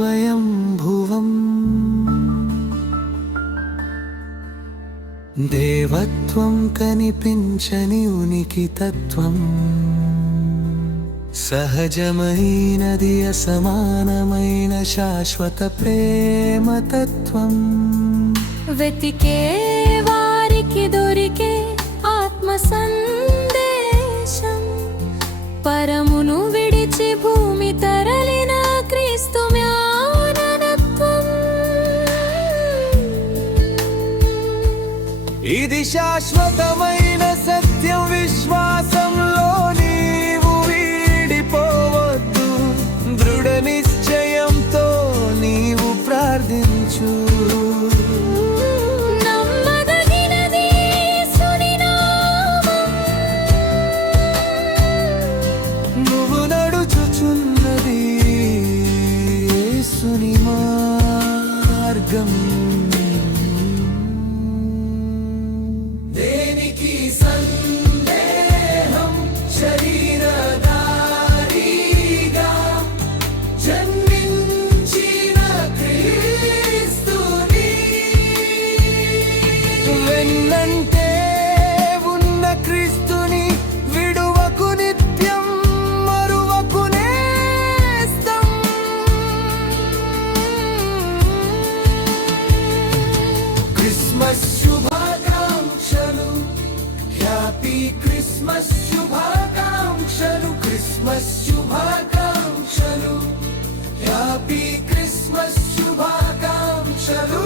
స్వయంభువం దేవత్వం కనిపించని ఉనికి తత్వం సహజమైనది అసమానమైన శాశ్వత ప్రేమతత్వం వెతికే వారికి దొరికే ఆత్మ సందేశం పరమును విడిచి భూమి తరలిన క్రీస్తు జ్ఞానతత్వం ఇది శాశ్వతమైన సత్యం విశ్వాసంలో నీవు వీడిపోవద్దు దృఢ నిశ్చయంతో నీవు ప్రార్థించు నమ్మదగినది యేసుని నామం నువ్వు నడుచుచున్నది యేసుని మార్గం దేనికి సందేహం శరీరధారిగా జన్మించిన క్రీస్తుని వెన్నంటే ఉన్న క్రీస్తుని విడువకు నిత్యం మరువకు నేస్తం క్రిస్మస్ శుభాకాంక్షలు హ్యాపీ క్రిస్మస్ శుభాకాంక్షలు క్రిస్మస్ శుభాకాంక్షలు హ్యాపీ క్రిస్మస్ శుభాకాంక్షలు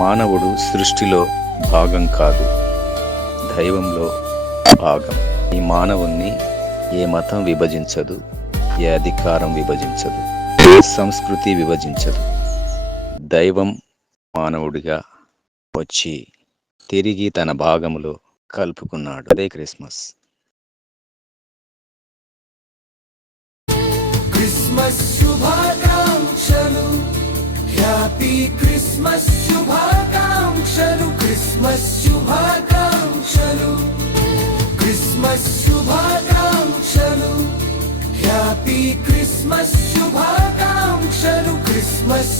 మానవుడు సృష్టిలో భాగం కాదు, దైవంలో భాగం. ఈ మానవుణ్ణి ఏ మతం విభజించదు, ఏ అధికారం విభజించదు, ఏ సంస్కృతి విభజించదు. దైవం మానవుడిగా వచ్చి తిరిగి తన భాగములో కలుపుకున్నాడు. అదే క్రిస్మస్. క్రిస్మస్ శుభాకాంక్షలు హ్యాపీ క్రిస్మస్ శుభాకాంక్షలు క్రిస్మస్ శుభాకాంక్షలు క్రిస్మస్ శుభాకాంక్షలు హ్యాపీ క్రిస్మస్ శుభాకాంక్షలు క్రిస్మస్